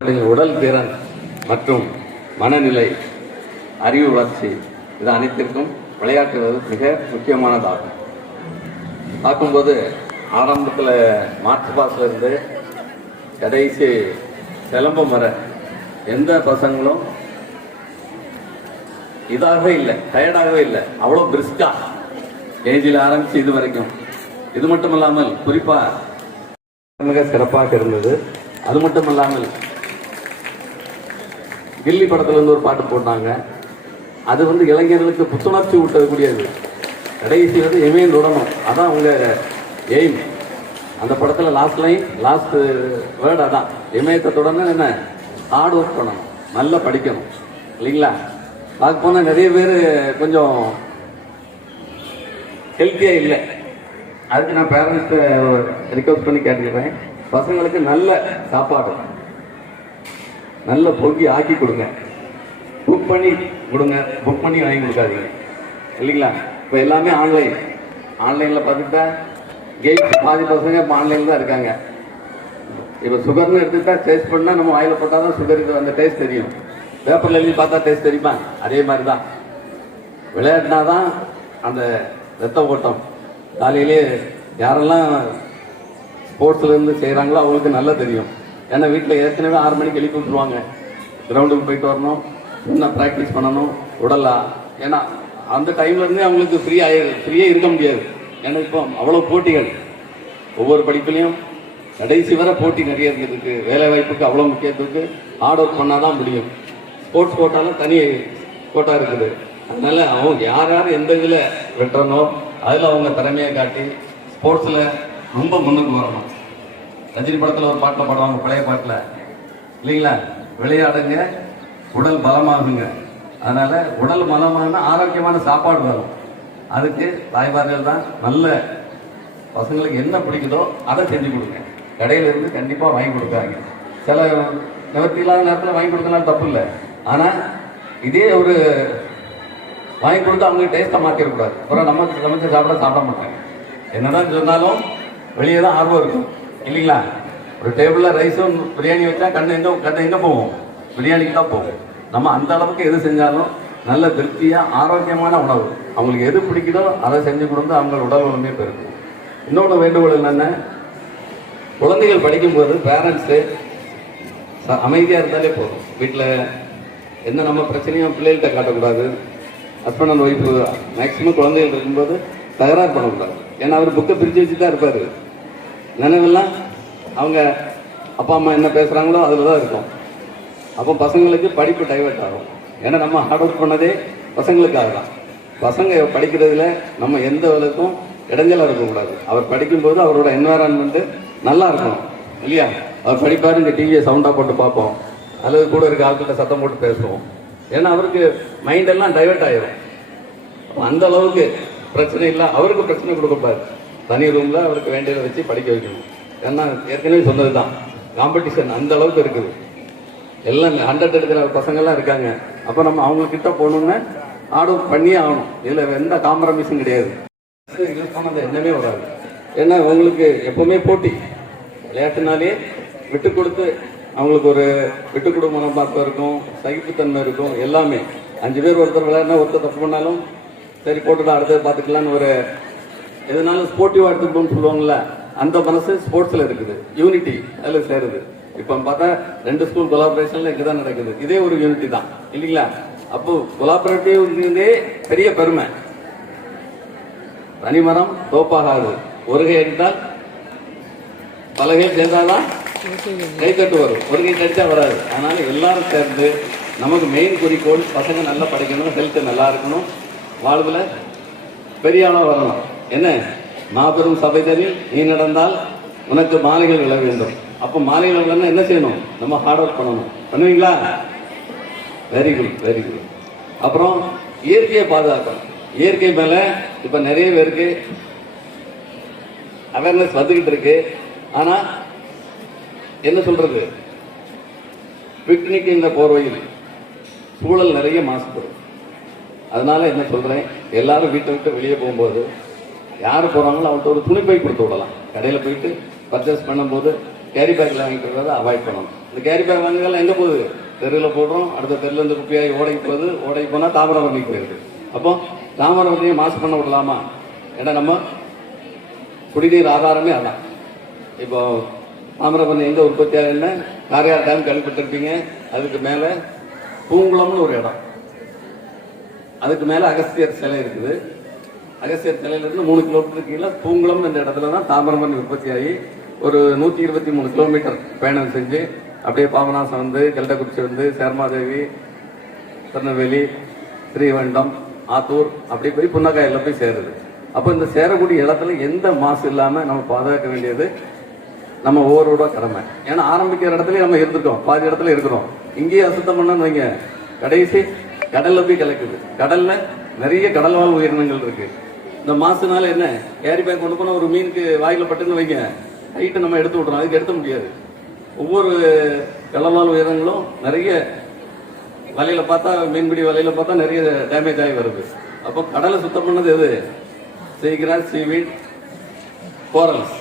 உடல் திறன் மற்றும் மனநிலை அறிவு வளர்ச்சி இது அனைத்திற்கும் விளையாட்டுவது மிக முக்கியமானதாகும். பார்க்கும்போது ஆரம்பத்தில் மார்ச் பாஸ்ல இருந்து கடைசி சிலம்பம் வர எந்த பசங்களும் இதாகவே இல்லை டயர்டாகவே இல்லை. அவ்வளோ பிரிஸ்கா ஏஜில் ஆரம்பித்து இது வரைக்கும். இது மட்டும் இல்லாமல் குறிப்பாக மிக சிறப்பாக இருந்தது. அது மட்டும் இல்லாமல் கில்லி படத்துல இருந்து ஒரு பாட்டு போட்டாங்க. அது வந்து இளைஞர்களுக்கு புத்துணர்ச்சி ஊட்டக்கூடியது. கடைசி வந்து எமேன் தொடணும் அதான் உங்க எய்ம் அந்த படத்துல லாஸ்ட் லைன் லாஸ்ட் வேர்டு அதான். இமயத்தை தொடர்ந்து என்ன? ஹார்ட் ஒர்க் பண்ணணும். நல்லா படிக்கணும். இல்லைங்களா? பார்க்க போனா நிறைய பேர் கொஞ்சம் ஹெல்த்தியா இல்லை. அதுக்கு நான் பேரண்ட்ஸை ரிக்வஸ்ட் பண்ணி கேட்டுக்கிறேன். பசங்களுக்கு நல்ல சாப்பாடு. நல்ல பொங்கி ஆக்கி கொடுங்க. புக் பண்ணி கொடுங்க. புக் பண்ணி வாங்கி கொடுக்காதீங்க. இல்லைங்களா? இப்போ எல்லாமே ஆன்லைன் ஆன்லைனில் பார்த்துட்டா கேம்ஸ் பாதி பசங்க இப்போ ஆன்லைனில் தான் இருக்காங்க. இப்போ சுகர்னு எடுத்துட்டா டேஸ்ட் பண்ணால் நம்ம வாயில் போட்டால் தான் சுகருக்கு அந்த டேஸ்ட் தெரியும். பேப்பரில் எழுதி பார்த்தா டேஸ்ட் தெரியுமா? அதே மாதிரி தான் விளையாடினா தான் அந்த ரத்த ஓட்டம். காலையிலே யாரெல்லாம் ஸ்போர்ட்ஸ்லேருந்து செய்கிறாங்களோ அவங்களுக்கு நல்லா தெரியும். ஏன்னா வீட்டில் ஏற்கனவே ஆறு மணிக்கு எழுப்பி விட்டுருவாங்க. கிரவுண்டுக்கு போயிட்டு வரணும். இன்னும் ப்ராக்டிஸ் பண்ணணும். விடலாம். ஏன்னா அந்த டைம்லருந்தே அவங்களுக்கு ஃப்ரீ ஆகி ஃப்ரீயே இருக்க முடியாது. ஏன்னா இப்போ அவ்வளோ போட்டிகள். ஒவ்வொரு படிப்புலையும் கடைசி வர போட்டி நிறைய இருக்குது வேலை வாய்ப்புக்கு அவ்வளோ முக்கியத்துவத்துக்கு ஹார்ட் ஒர்க் பண்ணாதான் முடியும். ஸ்போர்ட்ஸ் கோட்டால தனி கோட்டா இருக்குது. அதனால அவங்க யார் யார் எந்த இதில் வெட்டுறனோ அதில் அவங்க திறமையை காட்டி ஸ்போர்ட்ஸில் ரொம்ப முன்னுக்கு வரணும். ரஜினி படத்தில் ஒரு பாட்டில் பாடுவாங்க பழைய பாட்டில். இல்லைங்களா? விளையாடுங்க உடல் பலமாகுங்க. அதனால உடல் பலமான ஆரோக்கியமான சாப்பாடு வரும். அதுக்கு தாய்மார்கள் தான் நல்ல பசங்களுக்கு என்ன பிடிக்குதோ அதை செஞ்சு கொடுங்க. கடையில இருந்து கண்டிப்பா வாங்கி கொடுக்காங்க சில நிவர்த்தி இல்லாத நேரத்தில் வாங்கி கொடுக்கலாம் தப்பு இல்லை. ஆனால் இதே ஒரு வாங்கி கொடுத்து அவங்க டேஸ்ட்டை மாற்றிடக்கூடாது அப்புறம் நம்ம சமைச்சு சாப்பிட சாப்பிட மாட்டாங்க. என்னதான் சொன்னாலும் வெளியே தான் ஆர்வம் இருக்கும். இல்லைங்களா? ஒரு டேபிளில் ரைஸும் பிரியாணி வச்சா கண்ணு எங்கே கண்ணு எங்கே போவோம் பிரியாணிக்கு தான் போவோம் நம்ம அந்த அளவுக்கு எது செஞ்சாலும் நல்ல திருப்தியாக ஆரோக்கியமான உணவு. அவங்களுக்கு எது பிடிக்குதோ அதை செஞ்சு கொடுத்து அவங்க உடல் உடம்பே பெருக்கும். இன்னொன்று வேண்டுகோள் என்னென்ன குழந்தைகள் படிக்கும்போது பேரண்ட்ஸு அமைதியாக இருந்தாலே போதும். வீட்டில் எந்த நம்ம பிரச்சனையும் பிள்ளைகள்கிட்ட காட்டக்கூடாது. ஹஸ்பண்ட் அண்ட் ஒய்ஃபு மேக்ஸிமம் குழந்தைகள் இருக்கும்போது தகராறு பண்ணக்கூடாது ஏன்னா அவர் புக்கை பிரித்து வச்சு தான் இருப்பார். நினைவெல்லாம் அவங்க அப்பா அம்மா என்ன பேசுகிறாங்களோ அதில் தான் இருக்கும். அப்போ பசங்களுக்கு படிப்பு டைவர்ட் ஆகும். ஏன்னா நம்ம ஹார்ட் ஒர்க் பண்ணதே பசங்களுக்காக தான். பசங்க படிக்கிறதுல நம்ம எந்த விதத்தும் இடைஞ்சலாக இருக்கக்கூடாது. அவர் படிக்கும்போது அவரோட என்வாரான்மெண்ட்டு நல்லா இருக்கணும் இல்லையா? அவர் படிப்பார் இந்த டிவியை சவுண்டாக போட்டு பார்ப்போம். அல்லது கூட இருக்க ஆட்கிட்ட சத்தம் போட்டு பேசுவோம். ஏன்னா அவருக்கு மைண்ட் எல்லாம் டைவர்ட் ஆயிரும். அந்த அளவுக்கு பிரச்சனை இல்லை. அவருக்கு பிரச்சனை கொடுக்கக்கூடாது. தனி ரூமில் அவருக்கு வேண்டியதை வச்சு படிக்க வைக்கணும். ஏன்னா ஏற்கனவே சொன்னது தான் காம்படிஷன் அந்த அளவுக்கு இருக்குது. எல்லாம் ஹண்ட்ரட் எடுக்கிற பசங்கள்லாம் இருக்காங்க. அப்போ நம்ம அவங்கக்கிட்ட போகணுன்னு ஆர்டர் பண்ணியே ஆகணும். இதில் எந்த காம்ப்ரமைஸும் கிடையாது. யூஸ் பண்ணது வராது. ஏன்னா உங்களுக்கு எப்பவுமே போட்டி. விளையாட்டுனாலே விட்டு கொடுத்து அவங்களுக்கு ஒரு விட்டு கொடு மனப்பாக்கம் இருக்கும் சகிப்புத்தன்மை இருக்கும் எல்லாமே. அஞ்சு பேர் ஒருத்தர் விளையாடினா ஒருத்தர் தப்பு பண்ணாலும் சரி போட்டுடா அடுத்தது பார்த்துக்கலான்னு ஒரு எதுனாலும் ஸ்போர்ட்டிவாக எடுத்துக்கணும்னு சொல்லுவாங்கல்ல அந்த மனசு ஸ்போர்ட்ஸில் இருக்குது. யூனிட்டி அதில் சேருது. இப்போ பார்த்தா ரெண்டு ஸ்கூல் கொலாபரேஷன்ல இங்கே தான் நடக்குது. இதே ஒரு யூனிட்டி தான். இல்லைங்களா? அப்போ கொலாபரேட்டிவ் பெரிய பெருமை. தனிமரம் தோப்பாகாது ஒரு கை அடித்தால் பலகை சேர்ந்தாதான் கை தட்டு வரும். ஒரு கை அடித்தா வராது. அதனால எல்லாரும் சேர்ந்து நமக்கு மெயின் குறிக்கோள் பசங்க நல்லா படிக்கணும் ஹெல்த் நல்லா இருக்கணும் வாழ்வில் பெரிய ஆளாக வரணும். என்ன? மாபெரும் சபைதனில் நீ நடந்தால் உனக்கு மாலைகள் விழ வேண்டும். அப்போ மாலைகள் விழனா என்ன செய்யணும்? நம்ம ஹார்ட் ஒர்க் பண்ணணும். பண்ணுவீங்களா? வெரி குட் வெரி குட் அப்புறம் இயற்கையை பாதுகாக்கணும். இயற்கை மேலே இப்போ நிறைய பேருக்கு அவேர்னஸ் வந்துக்கிட்டு இருக்கு. ஆனால் என்ன சொல்றது? பிக்னிக் இந்த போர்வையில் சூழல் நிறைய மாசுபடும். அதனால என்ன சொல்றேன்? எல்லாரும் வீட்டை விட்டு வெளியே போகும்போது யார் போகிறாங்களோ அவங்கள்ட்ட ஒரு துணி பை கொடுத்து விடலாம். கடையில் போயிட்டு பர்ச்சேஸ் பண்ணும்போது கேரி பேக்கில் வாங்கிட்டு வர்றதை அவாய்ட் பண்ணணும். இந்த கேரி பேக் வாங்குறதெல்லாம் எங்கே போகுது? தெருவில் போடுறோம் அடுத்த தெருவில் இருந்து குப்பையாகி ஓடைக்கு போகுது ஓடைக்கு போனா தாமிரபரணிக்கு போயிருது அப்போ வண்டியை மாசு பண்ண விடலாமா? ஏன்னா நம்ம குடிநீர் ஆதாரமே அதான். இப்போ தாமிரபரணி எங்கே உற்பத்தியாக ஆகுதுன்னா நிறையா டேம் கேள்விப்பட்டிருப்பீங்க அதுக்கு மேலே பூங்குளம்னு ஒரு இடம். அதுக்கு மேலே அகஸ்தியர் சிலை இருக்குது. அகசியர் சிலையிலிருந்து மூணு கிலோமீட்டர் கீழே பூங்குளம் என்ற இடத்துல தான் தாமிரபரணி உற்பத்தி ஆகி ஒரு நூத்தி இருபத்தி மூணு கிலோமீட்டர் பயணம் செஞ்சு அப்படியே பாபநாசம் வந்து கெல்டக்குறிச்சி வந்து சேர்மாதேவி திருநெல்வேலி ஸ்ரீவண்டம் ஆத்தூர் அப்படி போய் புன்னக்காயில போய் சேருது. அப்போ இந்த சேரக்கூடிய இடத்துல எந்த மாசு இல்லாமல் நம்ம பாதுகாக்க வேண்டியது? நம்ம ஒவ்வொருவரோட கடமை. ஏன்னா ஆரம்பிக்கிற இடத்துல நம்ம இருந்துட்டோம் பாதி இடத்துல இருக்கிறோம். இங்கேயே அசுத்தம் பண்ணான்னு வைங்க. கடைசி கடல்ல போய் கலக்குது. கடல்ல நிறைய கடல் வாழ் உயிரினங்கள் இருக்கு. இந்த மாசுனால என்ன? கேரி பேக் கொண்டு போனா ஒரு மீனுக்கு வாயில பட்டுன்னு வைங்க. ஹைட்டை நம்ம எடுத்து விட்றோம் அதுக்கு எடுத்த முடியாது. ஒவ்வொரு கடல்வாழ் உயிரினங்களும் நிறைய வலையில பார்த்தா மீன்பிடி வலையில பார்த்தா நிறைய டேமேஜ் ஆகி வருது. அப்போ கடலை சுத்தம் பண்ணது எது? சீக்கிரம் சீவீட் கோரல்ஸ்.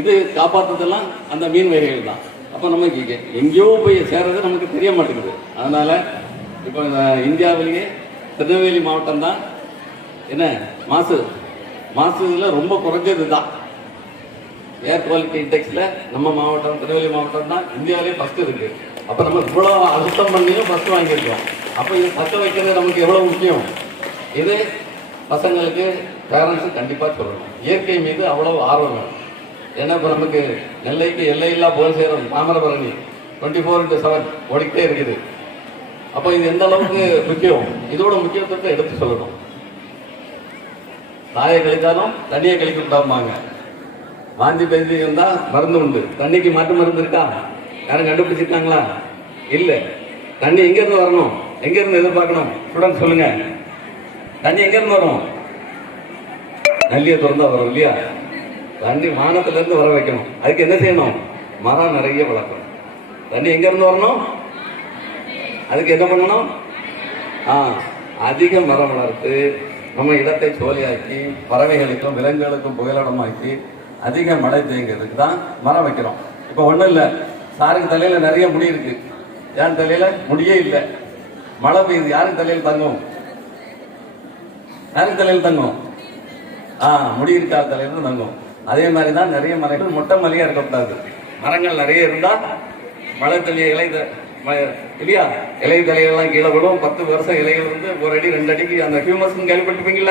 இது காப்பாத்துறதெல்லாம் அந்த மீன் வகைகள் தான். அப்போ நமக்கு எங்கேயோ போய் சேர்றது நமக்கு தெரிய மாட்டேங்குது. அதனால இப்போ இந்தியாவிலேயே திருநெல்வேலி மாவட்டம் தான். என்ன மாசு? மாசு இதுல ரொம்ப குறைஞ்சது தான் ஏர் குவாலிட்டி இண்டெக்ஸ்ல நம்ம மாவட்டம் திருநெல்வேலி மாவட்டம் தான் இந்தியாவிலே ஃபர்ஸ்ட் இருக்கு. அப்ப நம்ம இவ்வளவு அழுத்தம் பண்ணியும் ஃபர்ஸ்ட் வாங்கியிருக்கோம். அப்ப இது தக்க வைக்கிறது நமக்கு எவ்வளவு முக்கியம்? இது பசங்களுக்கு பேரண்ட்ஸும் கண்டிப்பா சொல்லணும். இயற்கை மீது அவ்வளவு ஆர்வம் வேணும். ஏன்னா இப்ப நமக்கு நெல்லைக்கு எல்லையில்லா புகழ் சேரும். Tamirabarani twenty four into seven ஓடிக்கிட்டே இருக்குது. அப்போ இது எந்த அளவுக்கு முக்கியம்? இதோட முக்கியத்துவத்தை எடுத்து சொல்லணும். தாயை கழித்தாலும் தண்ணியை கழிக்க விட்டாமாங்க வாந்தி பேதி மருந்து உண்டு. தண்ணிக்கு மாட்டு மருந்து இருக்கா? யாரும் கண்டுபிடிச்சிருக்காங்களா? இல்ல. தண்ணி எங்க இருந்து வரணும்? எங்க இருந்து எதிர்பார்க்கணும்? ஸ்டூடெண்ட் சொல்லுங்க. தண்ணி எங்க இருந்து வரும்? நல்லிய திறந்தா வரும் இல்லையா? தண்ணி வானத்துல இருந்து வர வைக்கணும். அதுக்கு என்ன செய்யணும்? மரம் நிறைய வளர்க்கணும். தண்ணி எங்க இருந்து வரணும்? அதுக்கு என்ன பண்ணணும்? ஆ அதிகம் மரம் வளர்த்து நம்ம இடத்தை சோலையாக்கி பறவைகளுக்கும் விலங்குகளுக்கும் புகலிடமாக்கி அதிக மழை தேங்கிறதுக்கு தான் மரம் வைக்கிறோம். இப்போ ஒன்றும் இல்லை. சாருக்கு தலையில் நிறைய முடி இருக்கு. யார் தலையில்? முடியே இல்லை. மழை பெய்யுது. யாருக்கு தலையில் தங்கும்? யாருக்கு தலையில் தங்கும்? ஆ முடி இருக்கா? தலையில தங்கும். அதே மாதிரி தான் நிறைய மரங்கள் மொட்டை மலையாக இருக்கக்கூடாது. மரங்கள் நிறைய இருந்தால் மழை தண்ணி இலை த- இல்லையா? இலை தலைகள்லாம் கீழே விடும் பத்து வருஷம் இலைகள் வந்து ஒரு அடி ரெண்டு அடிக்கு அந்த ஹியூமஸ் கேள்விப்பட்டிருப்பீங்கல்ல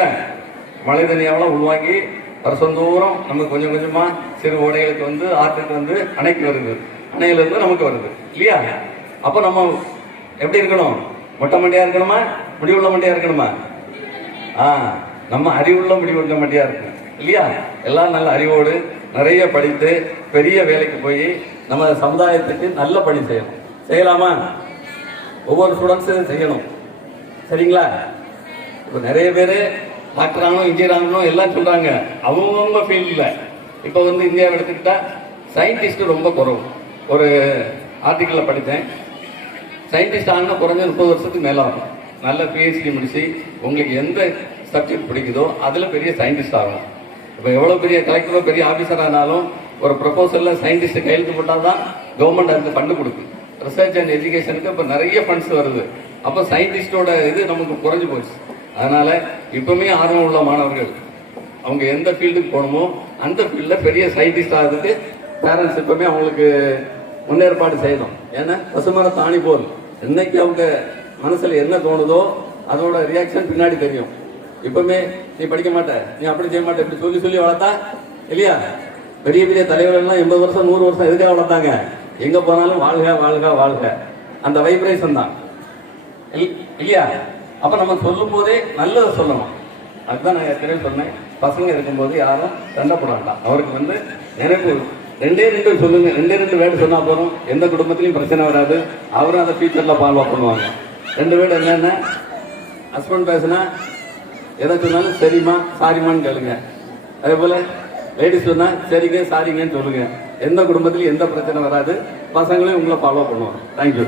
மழை தண்ணியாவெல்லாம் உள்வாங்கி வருஷந்தோறும் நமக்கு கொஞ்சம் கொஞ்சமா சிறு ஓடைகளுக்கு வந்து ஆற்றுக்கு வந்து அணைக்கு வருது. அணையில இருந்து நமக்கு வருது. இல்லையா? அப்ப நம்ம எப்படி இருக்கணும்? மொட்டை மண்டியா இருக்கணுமா? முடிவுள்ள மண்டியா இருக்கணுமா? ஆ நம்ம அறிவுள்ள முடிவுள்ள மண்டியா இருக்கணும். இல்லையா? எல்லாம் நல்ல அறிவோடு நிறைய படித்து பெரிய வேலைக்கு போய் நம்ம சமுதாயத்துக்கு நல்ல பணி செய்யணும். செய்யலாமா? ஒவ்வொரு ஸ்டூடெண்ட்ஸும் செய்யணும். சரிங்களா? இப்போ நிறைய பேர் டாக்டர் ஆகணும் இன்ஜினியர் எல்லாம் சொல்கிறாங்க அவங்கவுங்க ஃபீல்டில் இப்போ வந்து இந்தியாவை எடுத்துக்கிட்டா சயின்டிஸ்ட் ரொம்ப குறவு. ஒரு ஆர்டிக்கலில் படித்தேன். சயின்டிஸ்ட் ஆகினா குறைஞ்ச முப்பது வருஷத்துக்கு மேலே ஆகும். நல்ல பிஹெச்டி முடிச்சு உங்களுக்கு எந்த சப்ஜெக்ட் பிடிக்குதோ அதில் பெரிய சயின்டிஸ்ட் ஆகணும். இப்போ எவ்வளோ பெரிய கலெக்டரோ பெரிய ஆபீசர் ஆனாலும் ஒரு ப்ரப்போசலில் சயின்டிஸ்ட் கையெழுத்து போட்டால் தான் கவர்மெண்ட் அதுக்கு ஃபண்டு கொடுக்கும் ரிசர்ச் அண்ட் எஜுகேஷனுக்கு இப்போ நிறைய ஃபண்ட்ஸ் வருது. அப்போ சயின்டிஸ்டோட இது நமக்கு குறைஞ்சு போச்சு. அதனால இப்பவுமே ஆர்வம் உள்ள மாணவர்கள் அவங்க எந்த ஃபீல்டுக்கு போகணுமோ அந்த ஃபீல்டில் பெரிய சயின்டிஸ்ட் ஆகிறதுக்கு பேரண்ட்ஸ் இப்பவுமே அவங்களுக்கு முன்னேற்பாடு செய்யணும். ஏன்னா பசுமர தாணி போல். இன்னைக்கு அவங்க மனசில் என்ன தோணுதோ அதோட ரியாக்ஷன் பின்னாடி தெரியும். இப்பவுமே நீ படிக்க மாட்ட நீ அப்படி செய்ய மாட்ட இப்படி சொல்லி சொல்லி வளர்த்தா இல்லையா? பெரிய பெரிய தலைவர்கள்லாம் எண்பது வருஷம் நூறு வருஷம் எதுக்காக வளர்த்தாங்க? எங்க போனாலும் வாழ்க வாழ்க வாழ்க. அந்த வைப்ரேஷன் தான். இல்- இல்லையா? அப்ப நம்ம சொல்லும் போதே நல்லதை சொல்லணும். அதுதான் நான் ஏற்கனவே சொன்னேன். பசங்க இருக்கும்போது யாரும் சண்டைப்பட வேண்டாம். அவருக்கு வந்து எனக்கு ரெண்டே ரெண்டு சொல்லுங்க ரெண்டே ரெண்டு வேர்டு சொன்னா போதும். எந்த குடும்பத்திலையும் பிரச்சனை வராது. அவரும் அதை ஃபியூச்சர்ல ஃபாலோ பண்ணுவாங்க. ரெண்டு வேர்டு என்னென்ன ஹஸ்பண்ட் பேசுனா எதை சொன்னாலும் சரிம்மா சாரிம்மான்னு கேளுங்க. அதே போல லேடிஸ் சொன்னா சரிங்க சாரிங்கன்னு சொல்லுங்க. எந்த குடும்பத்திலையும் எந்த பிரச்சனை வராது. பசங்களையும் உங்களை ஃபாலோ பண்ணுவாங்க. தேங்க்யூ